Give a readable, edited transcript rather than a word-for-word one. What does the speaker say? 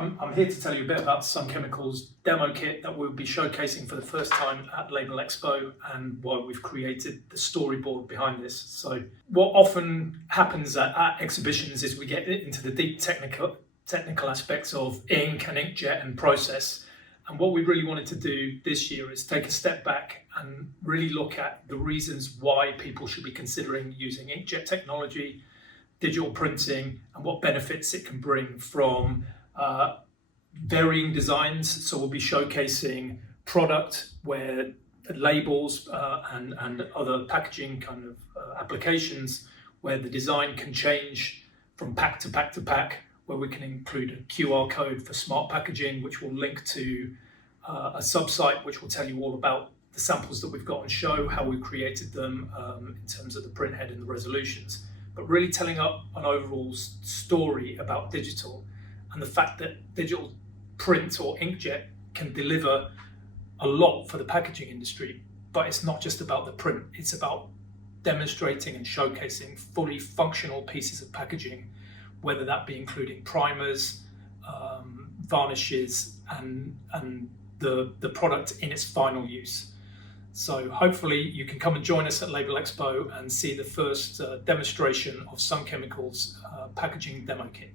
I'm here to tell you a bit about Sun Chemicals demo kit that we'll be showcasing for the first time at LabelExpo and why we've created the storyboard behind this. So what often happens at exhibitions is we get into the deep technical aspects of ink and inkjet and process. And what we really wanted to do this year is take a step back and really look at the reasons why people should be considering using inkjet technology, digital printing, and what benefits it can bring from varying designs. So we'll be showcasing product where labels and other packaging kind of applications where the design can change from pack to pack to pack, where we can include a QR code for smart packaging, which will link to a sub-site which will tell you all about the samples that we've got on show, how we created them in terms of the print head and the resolutions, but really telling up an overall story about digital and the fact that digital print or inkjet can deliver a lot for the packaging industry. But it's not just about the print, it's about demonstrating and showcasing fully functional pieces of packaging, whether that be including primers, varnishes, and the product in its final use. So hopefully you can come and join us at LabelExpo and see the first demonstration of Sun Chemicals packaging demo kit.